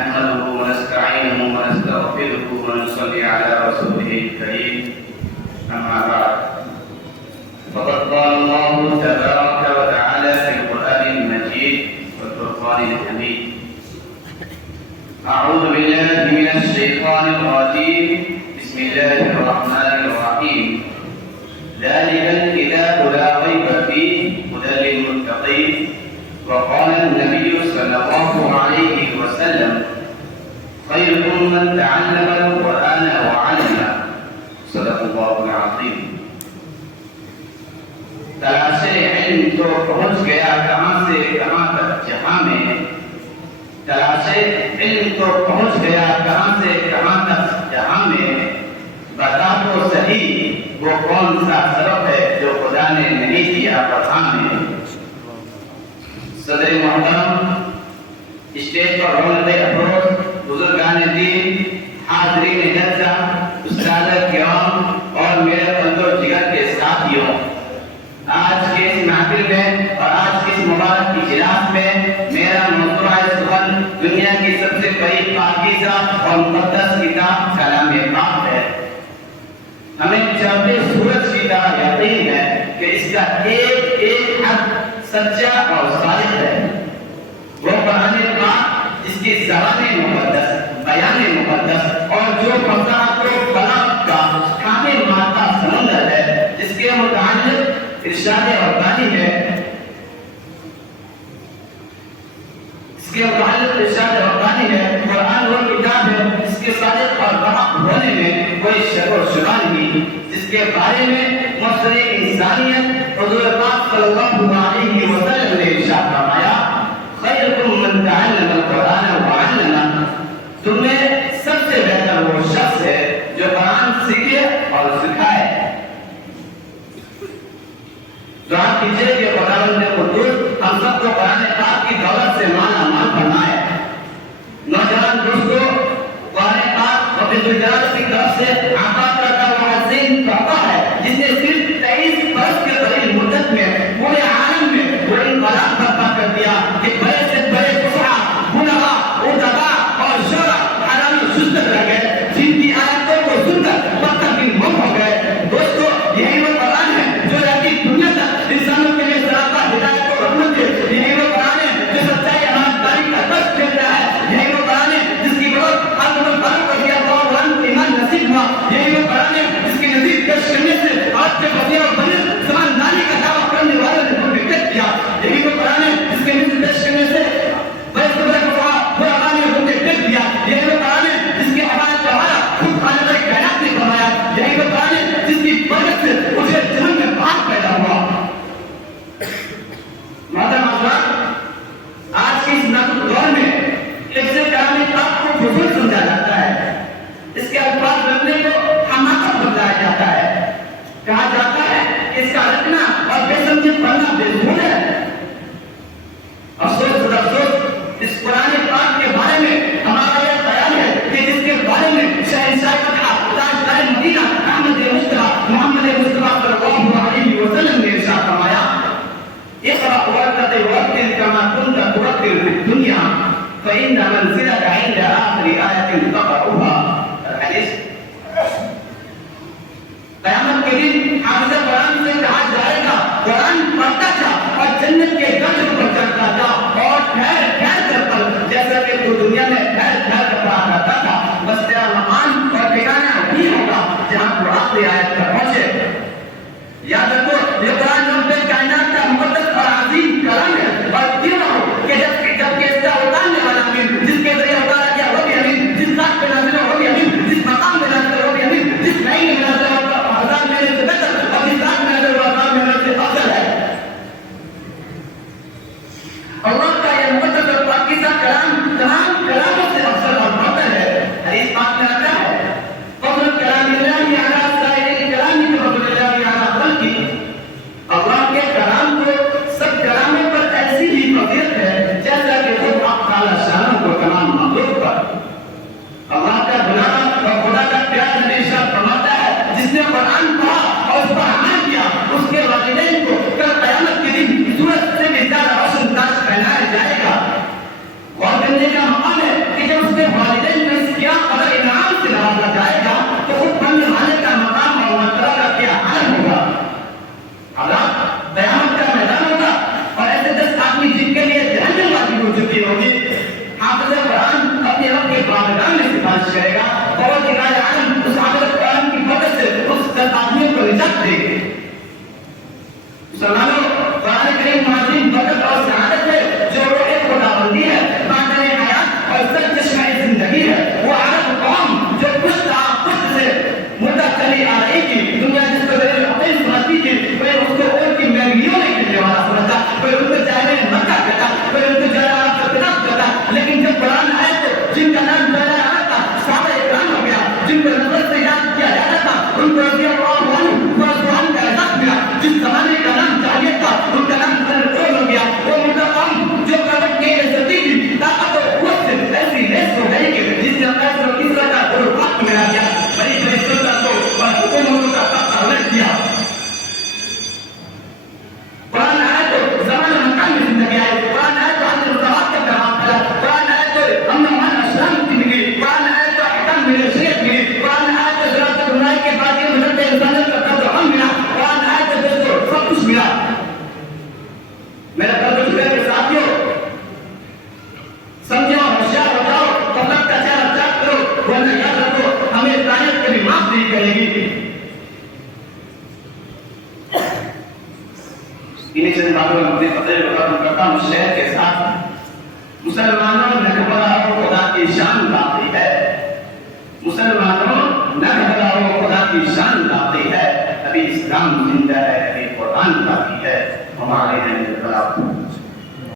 نحمده ونستعينه ونستغفره ونصلي على رسوله الكريم. أما بعد، فقد قال الله تبارك وتعالى في القرآن المجيد والفرقان الحميد: أعوذ بالله من الشيطان الرجيم. بسم الله الرحمن الرحيم. ذلك الكتاب لا ريب فيه هدى للمتقين. وقال النبي صلى الله عليه وسلم: خيركم من تعلم القرآن وعلمه. صدق الله العظيم. تلاشے علم تو پہنچ گیا کہاں سے کہاں تک جہاں میں. تلاشے علم تو پہنچ گیا کہاں سے کہاں تک جہاں میں. بتا تو صحیح وہ کون سا سبب ہے جو خدا نے نہیں دیا پڑھا میں. صدر محترم، اسٹیج پر رونق افروز، بزرگان دین، حاضرین جلسہ، استاد کرام اور میرے قلب و جگر کے ساتھیوں، آج کے اس محفل میں اور آج کے اس مبارک اجلاس میں میرا موضوع سخن دنیا کی سب سے بڑی پاکیزہ اور مقدس کتاب کلام پاک ہے. ہمیں چڑھتے سورج کی طرح یقین ہے کہ اس کا ایک ایک حرف سچا اور صادق ہے. وہ قرآن پاک جس کی زبان مقدس، بیان مقدس اور جو فضاحت و بلاغت کا کامل مادہ سمندر ہے، جس کے متعلق ارشاد ربانی ہے. قرآن وہ کتاب ہے جس کے صادق اور برحق ہونے میں کوئی شک و شبہ نہیں، جس کے بارے میں مفسر انسانیت حضور پاک صلی اللہ علیہ وسلم نے ارشاد فرمایا: خیرکم من تعلم القرآن وعلمہ. تم میں سب سے بہتر وہ شخص ہے جو قرآن سیکھے اور سکھائے. دعا کیجیے کہ خداوند قدوس ہم سب کو قرآن پاک کی دولت سے مالا مال فرمائے. نوجوان دوستو، قرآن پاک رب الجلال کی طرف سے عطا کردہ وہ عظیم تحفہ ہے جس نے صرف 23 برس کے قریب مدت میں پورے عالم میں وہ انقلاب برپا کر دیا کہ بڑے سے بڑے فصحا، بلغا، ادبا اور شعراء حیران و شدت رہ گئے، جن کی آیتوں کو سن کر مطلب گم ہو گئے. دوستو، یہی وہ قرآن ہے جو رہتی دنیا تک انسانوں کے لیے سراپا ہدایت و رحمت ہے. یہی وہ قرآن ہے جو سچائی ایمانداری کا درس دیتا ہے. یہی وہ قرآن ہے جس کی برکت عالم الفاروق رضی اللہ عنہ کو ایمان نصیب ہوا. یہی وہ قرآن ہے جس کی نصیب پیش کرنے سے آج کے فقیر اور بنی زمانداری کا دعویٰ کرنے والوں نے خود ریجیکٹ کیا. یہی وہ قرآن ہے جس کی نصیب پیش کرنے سے بڑے سے بڑے فقہا وہ قرآن نے خود ریجیکٹ کیا. یہی وہ قرآن ہے جس کی حمایت کا وعدہ خود خالق کائنات نے فرمایا. یہی وہ قرآن ہے جس کی برکت سے مجھے جہنم میں بھاگ پیدا ہوا. محترم حضرات، آج کے اس نازک دور میں حفظ کلام پاک کو فضول سمجھا جاتا ہے. اس کے الفاظ رکھنے کو حماقت بتایا جاتا ہے. کہا جاتا ہے کہ اس کا رکھنا اور بے سمجھے پڑھنا بے ضرور ہے. افسوس خدا افسوس، اس قرآن پاک کے بارے میں ہمارا یہ خیال ہے کہ جس کے بارے میں شہنشاہ فتح تاجدار مدینہ احمد مصطفیٰ محمد مصطفیٰ صلی اللہ علیہ وسلم نے ارشاد فرمایا: اقرأ وارتقي ورتل كما كنت ترتل في الدنيا فإن منزلك عند آخر آية تقرأها. الحدیث. قیامت کے دن حافظ قرآن سے کہا جائے گا: قرآن پڑھتا تھا اور جنت کے درجوں پر چڑھتا تھا اور ٹھہر ٹھہر کر پڑھ، جیسا کہ تو دنیا میں ٹھہر ٹھہر کر پڑھا کرتا تھا. بس تیرا مقام اور ٹھکانہ وہی ہوگا جہاں تو آخری آیت پر پہنچے. یاد رکھو، یہ قرآن رب کائنات کا مقدس اور عظیم کلام ہے. اور کیوں نہ ہو کہ جب کہ اس کا اتارنے والا امین، جس کے ذریعے اتارا گیا وہ بھی امین، جس ذات پہ نازل ہو وہ بھی امین، جس مقام پہ نازل ہو وہ بھی امین، جس نئی میں نازل ہو ہزار مہینے سے بہتر اور جس ذات میں نازل ہو ہزار مہینے سے افضل ہے. اللہ کا یہ مقدس اور پاکیزہ کلام تمام کلاموں سے افضل اور بہتر ہے. حدیث پاک میں آتا ہے: فضل کلام اللہ علی سائر الکلام کفضل اللہ علی خلقہ. اپنی فتح ختم کرتا ہوں شعر کے ساتھ. مسلمانوں نہ گھبراؤ خدا کی شان باقی ہے. مسلمانوں نہ گھبراؤ خدا کی شان باقی ہے. ابھی اسلام زندہ ہے, ابھی قرآن باقی ہے. ہمارے ہیں